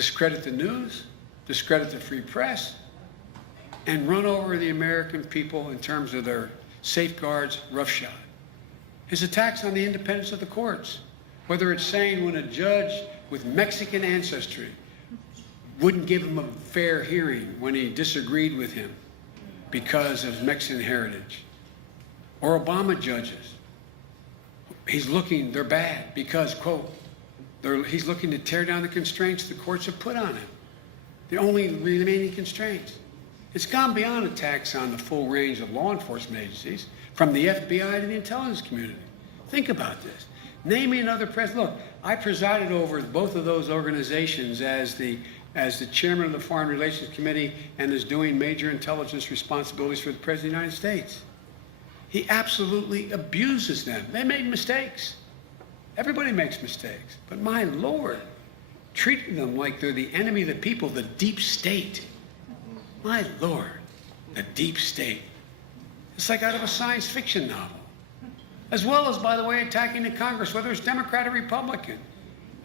discredit the news, discredit the free press, and run over the American people in terms of their safeguards roughshod. His attacks on the independence of the courts, whether it's saying when a judge with Mexican ancestry wouldn't give him a fair hearing when he disagreed with him because of Mexican heritage, or Obama judges. They're bad because, quote, he's looking to tear down the constraints the courts have put on him. The only remaining constraints. It's gone beyond attacks on the full range of law enforcement agencies, from the FBI to the intelligence community. Think about this. Name me another president. Look, I presided over both of those organizations as the chairman of the Foreign Relations Committee and as doing major intelligence responsibilities for the President of the United States. He absolutely abuses them. They made mistakes. Everybody makes mistakes. But my Lord, treating them like they're the enemy of the people, the deep state. My Lord, the deep state. It's like out of a science fiction novel. As well as, by the way, attacking the Congress, whether it's Democrat or Republican.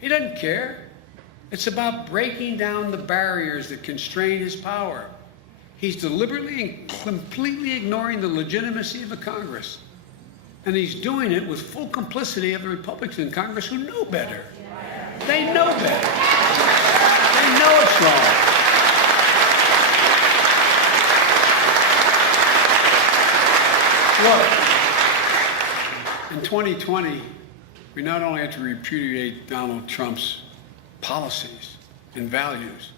He doesn't care. It's about breaking down the barriers that constrain his power. He's deliberately and completely ignoring the legitimacy of the Congress. And he's doing it with full complicity of the Republicans in Congress who know better. They know better. They know it's wrong. Look, in 2020, we not only have to repudiate Donald Trump's policies and values,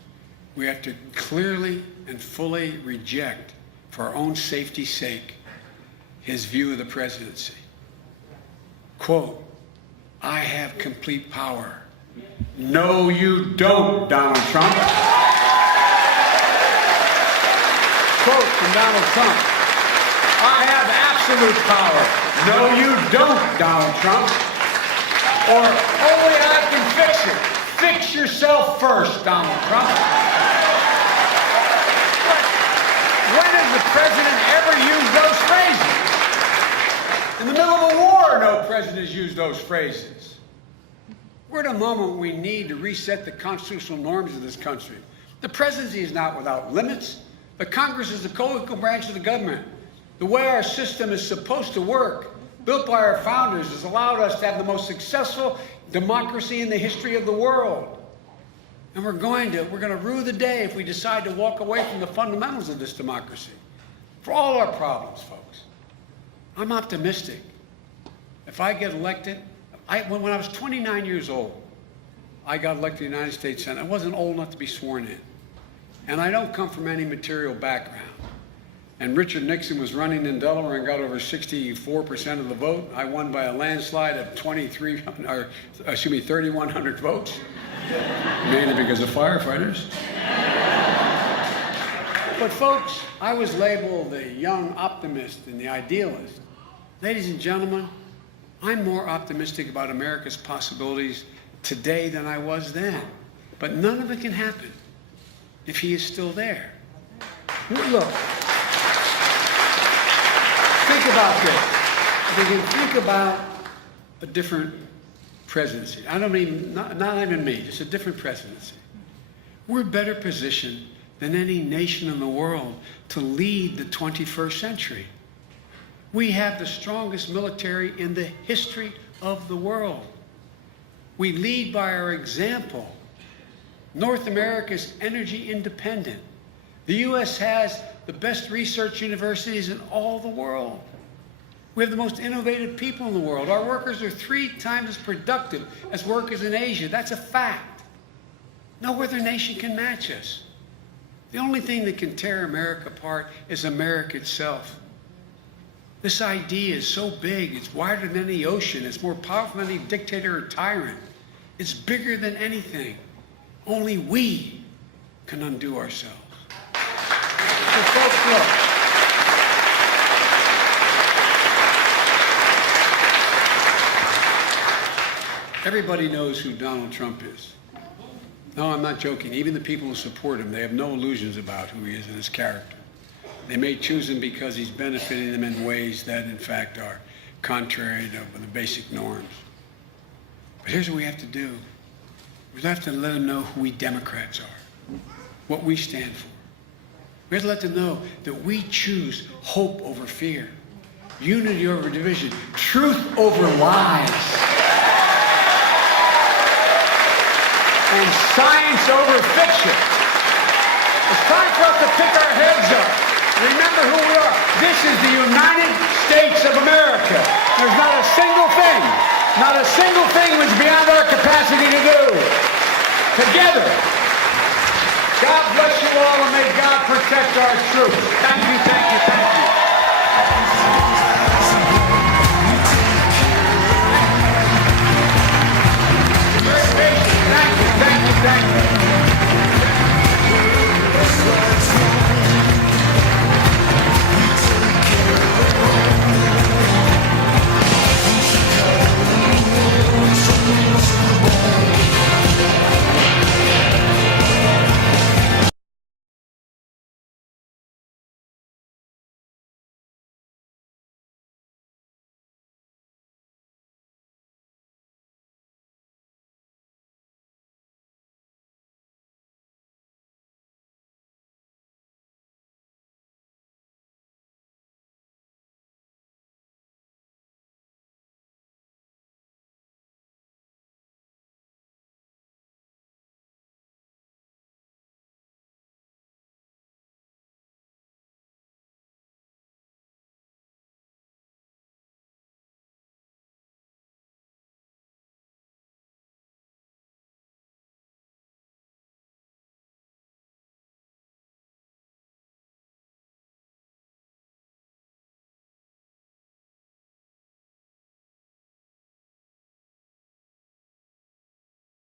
we have to clearly and fully reject, for our own safety's sake, his view of the presidency. Quote, I have complete power. No, you don't, Donald Trump. Quote from Donald Trump, I have absolute power. No, you don't, Donald Trump. Or only I can fix it. Fix yourself first, Donald Trump. When has the president ever used those phrases? In the middle of a war, no president has used those phrases. We're at a moment we need to reset the constitutional norms of this country. The presidency is not without limits. The Congress is the co-equal branch of the government. The way our system is supposed to work, built by our founders, has allowed us to have the most successful democracy in the history of the world. And we're going to rue the day if we decide to walk away from the fundamentals of this democracy. For all our problems, folks. I'm optimistic. If I get elected, when I was 29 years old, I got elected to the United States Senate. I wasn't old enough to be sworn in. And I don't come from any material background. And Richard Nixon was running in Delaware and got over 64% of the vote. I won by a landslide of 3,100 votes, mainly because of firefighters. But folks, I was labeled the young optimist and the idealist. Ladies and gentlemen, I'm more optimistic about America's possibilities today than I was then. But none of it can happen if he is still there. Look. Think about this. We can think about a different presidency. I don't mean, not even me, just a different presidency. We're better positioned than any nation in the world to lead the 21st century. We have the strongest military in the history of the world. We lead by our example. North America is energy independent. The U.S. has the best research universities in all the world. We have the most innovative people in the world. Our workers are 3 times as productive as workers in Asia. That's a fact. No other nation can match us. The only thing that can tear America apart is America itself. This idea is so big, it's wider than any ocean. It's more powerful than any dictator or tyrant. It's bigger than anything. Only we can undo ourselves. So folks, look. Everybody knows who Donald Trump is. No, I'm not joking. Even the people who support him, they have no illusions about who he is and his character. They may choose him because he's benefiting them in ways that, in fact, are contrary to the basic norms. But here's what we have to do. We have to let them know who we Democrats are, what we stand for. We have to let them know that we choose hope over fear, unity over division, truth over lies, and science over fiction. It's time for us to pick our heads up. Remember who we are. This is the United States of America. There's not a single thing which is beyond our capacity to do. Together. God bless you all, and may God protect our troops. Thank you, thank you.